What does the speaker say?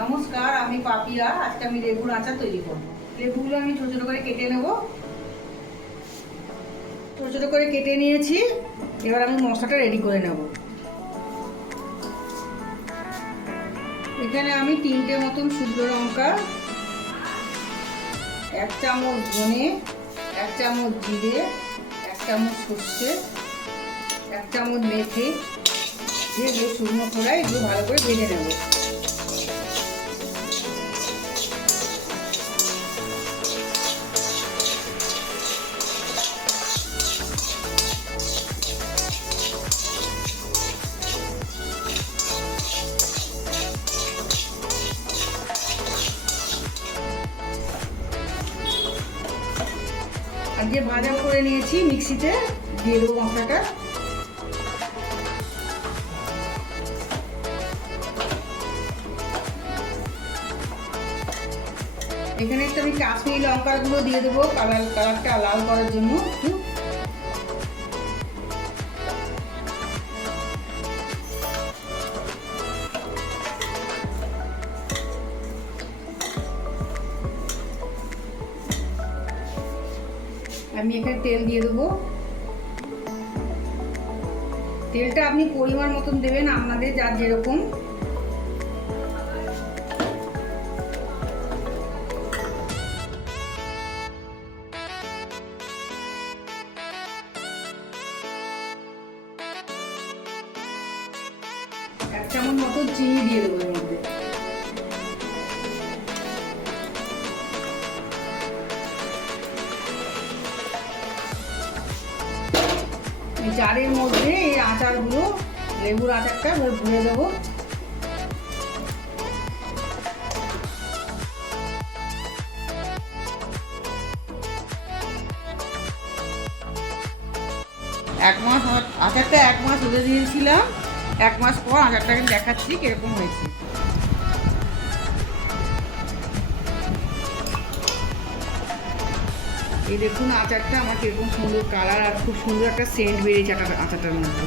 নমস্কার, আমি পাপিয়া। আজকে আমি লেবুর আচার তৈরি করব। লেবুগুলো আমি ছোটো ছোটো করে কেটে নেব। ছোটো ছোটো করে কেটে নিয়েছি। এবার আমি মশলাটা রেডি করে নেব। এখানে আমি তিনটে মতন শুকনো লঙ্কা, এক চামচ ধনে, এক চামচ জিরে, এক চামচ সর্ষে, এক চামচ মেথি। দিয়ে শুকনো খোলায় এগুলো ভালো করে ভেজে নেব। আর যে ভাজা করে নিয়েছি, মিক্সিতে দিয়ে দেবো মশলাটা। এখানে একটু আমি কাশ্মীরি লঙ্কার দিয়ে দেবো, কালার কালারটা লাল করার জন্য। একটু আমি এখানে তেল দিয়ে দেবো। তেলটা আপনি পরিমাণ মতন দেবেন, আপনাদের যার যেরকম। এক চামচ মতো চিনি দিয়ে দেবো এর মধ্যে। এই জারের মধ্যে এই আচারগুলো, লেবুর আচারটা এবার ভরে দেবো। এক মাস আচারটা এক মাস উড়ে দিয়েছিলাম। এক মাস পর আচারটাকে দেখাচ্ছি কীরকম হয়েছে। এই দেখুন আচারটা আমার কীরকম সুন্দর কালার আর খুব সুন্দর একটা সেন্ট বেরিয়েছে আচার- আচারটার মধ্যে।